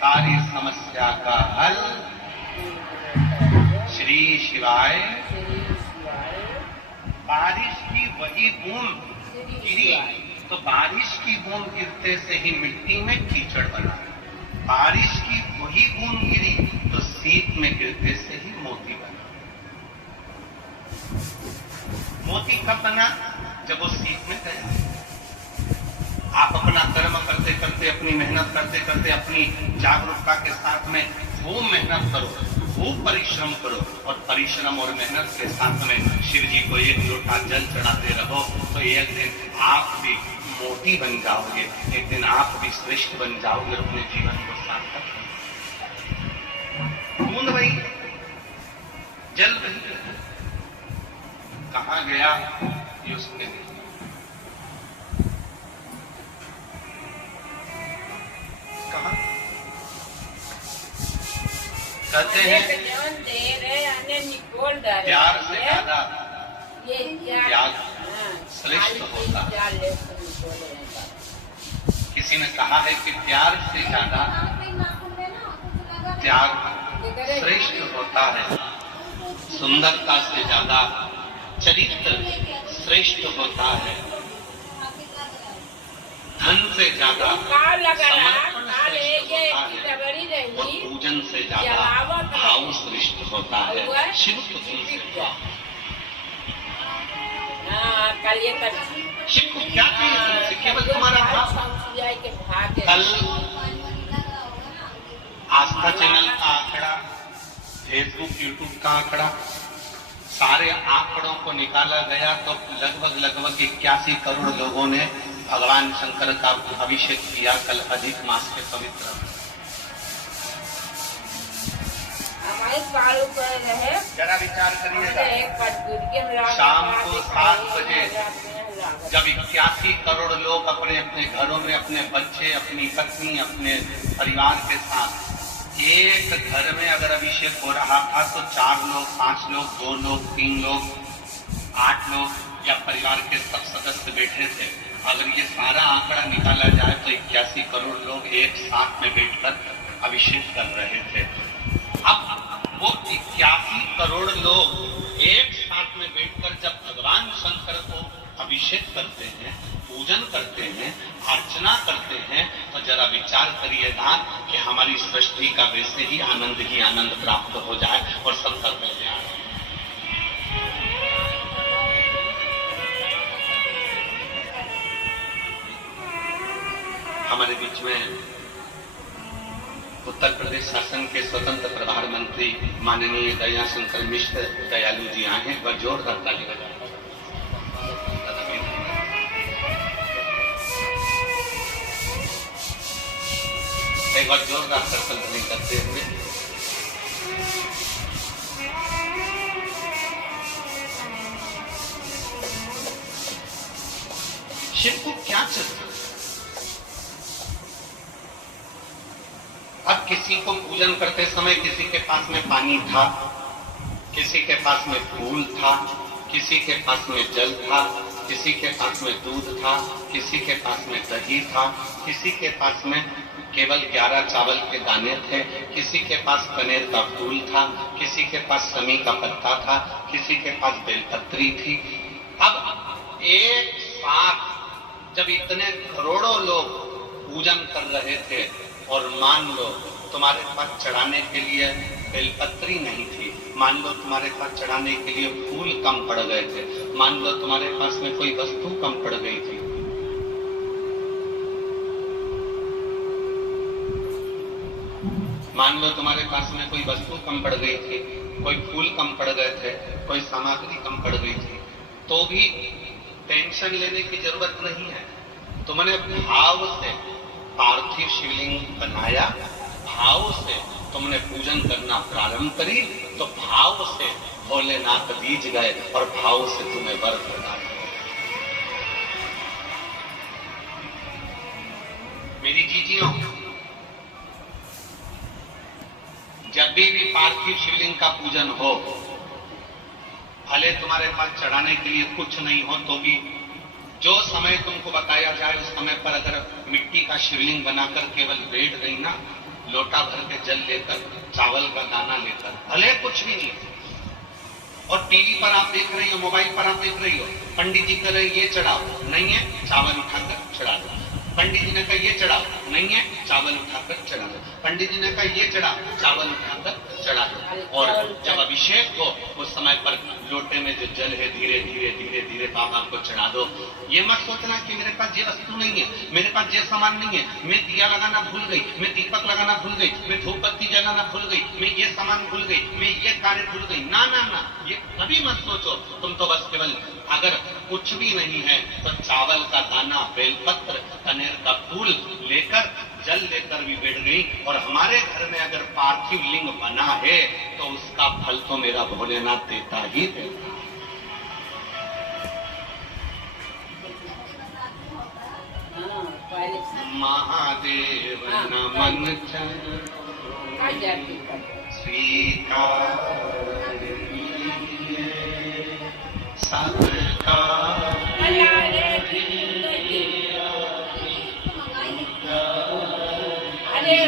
सारी समस्या का हल श्री शिवाय। बारिश की वही बूंद गिरी तो बारिश की बूंद गिरते से ही मिट्टी में कीचड़ बना। बारिश की वही बूंद गिरी तो सीप में गिरते से ही मोती बना। मोती कब बना? जब वो सीप में गया। आप अपना कर्म करते करते, अपनी मेहनत करते करते, अपनी जागरूकता के साथ में खूब मेहनत करो, खूब परिश्रम करो और परिश्रम और मेहनत के साथ में शिव जी को एक लोटा जल चढ़ाते रहो तो एक दिन आप भी मोती बन जाओगे, एक दिन आप भी श्रेष्ठ बन जाओगे, अपने जीवन को सार्थक। बूंद वही, जल वही, कहाँ गया ये उसके लिए। कहाँ कहते हैं प्यार से ज्यादा त्याग श्रेष्ठ होता है। किसी ने कहा है कि प्यार से ज्यादा त्याग श्रेष्ठ होता है, सुंदरता से ज्यादा चरित्र श्रेष्ठ होता है, धन से ज्यादा समर्पण श्रेष्ठ होता है और पूजन से ज्यादा भाव श्रेष्ठ होता है। शिव को शिव को क्या चाहिए? केवल तुम्हारा भाव। कल आस्था चैनल का आंकड़ा, फेसबुक यूट्यूब का आंकड़ा, सारे आंकड़ों को निकाला गया तो लगभग 81 करोड़ लोगों ने भगवान शंकर का अभिषेक किया कल अधिक मास के पवित्र। जरा विचार करिएगा, शाम को 7 बजे जब 81 करोड़ लोग अपने अपने घरों में अपने बच्चे, अपनी पत्नी, अपने परिवार के साथ एक घर में अगर अभिषेक हो रहा था तो 4 लोग, 5 लोग, 2 लोग, 3 लोग, 8 लोग या परिवार के सब सदस्य बैठे थे। अगर ये सारा आंकड़ा निकाला जाए तो 81 करोड़ लोग एक साथ में बैठकर अभिषेक कर रहे थे। अब वो 81 करोड़ लोग एक साथ में बैठकर जब भगवान शंकर को अभिषेक करते हैं, पूजन करते हैं, अर्चना करते हैं तो जरा विचार करिएगा कि हमारी सृष्टि का वैसे ही आनंद प्राप्त हो जाए और सब कर मिल जाए। हमारे बीच में उत्तर प्रदेश शासन के स्वतंत्र प्रभार मंत्री माननीय दयाशंकर मिश्र दयालु जी आए हैं। वह जोरदार ताली बजाएं। एक बार जोरदार करतल करते हुए शिव को क्या चाहिए? अब किसी को पूजन करते समय किसी के पास में पानी था, किसी के पास में फूल था, किसी के पास में जल था, किसी के पास में दूध था, किसी के पास में दही था, किसी के पास में केवल 11 चावल के दाने थे, किसी के पास कनेर का फूल था, किसी के पास समी का पत्ता था, किसी के पास बेलपत्री थी। अब एक साथ जब इतने करोड़ों लोग पूजन कर रहे थे और मान लो तुम्हारे पास चढ़ाने के लिए बेलपत्री नहीं थी, मान लो तुम्हारे पास चढ़ाने के लिए फूल कम पड़ गए थे, मान लो तुम्हारे पास में कोई वस्तु कम पड़ गई थी, मान लो तुम्हारे पास में कोई वस्तु कम पड़ गई थी, कोई फूल कम पड़ गए थे, कोई सामग्री कम पड़ गई थी, तो भी टेंशन लेने की जरूरत नहीं है। तुमने भाव से पार्थिव शिवलिंग बनाया, भाव से तुमने पूजन करना प्रारंभ करी तो भाव से भोलेनाथ बीज गए और भाव से तुम्हें वर प्रदान। मेरी जीजियों, जब भी पार्थिव शिवलिंग का पूजन हो, भले तुम्हारे पास चढ़ाने के लिए कुछ नहीं हो तो भी जो समय तुमको बताया जाए उस समय पर अगर मिट्टी का शिवलिंग बनाकर केवल बैठ गई ना लोटा भर के जल लेकर, चावल का दाना लेकर, भले कुछ भी नहीं, और टीवी पर आप देख रही हो, मोबाइल पर आप देख रही हो, पंडित जी कह रहे ये चढ़ाओ, नहीं है चावल उठाकर चढ़ा दो। पंडित जी ने कहा ये चढ़ाओ, नहीं है चावल उठाकर चढ़ा दो। पंडित जी ने कहा ये चढ़ाओ, चावल उठाकर चढ़ा दो। और जब अभिषेक हो उस समय पर लोटे में जो जल है धीरे धीरे धीरे धीरे बाबा को चढ़ा दो। ये मत सोचना कि मेरे पास ये वस्तु नहीं है, मेरे पास ये सामान नहीं है, मैं दिया लगाना भूल गई, मैं दीपक लगाना भूल गई, मैं धूपबत्ती जलाना भूल गई, मैं ये सामान भूल गई, मैं ये कार्य भूल गई। ना ना ना, ये कभी मत सोचो। तुम तो बस केवल अगर कुछ भी नहीं है तो चावल का दाना, बेलपत्र, कनेर का फूल लेकर, जल लेकर भी बैठ गई। और हमारे घर में अगर पार्थिव लिंग बना है तो उसका फल तो मेरा भोलेनाथ देता ही देता। महादेव नमन स्वीकार सबका अरे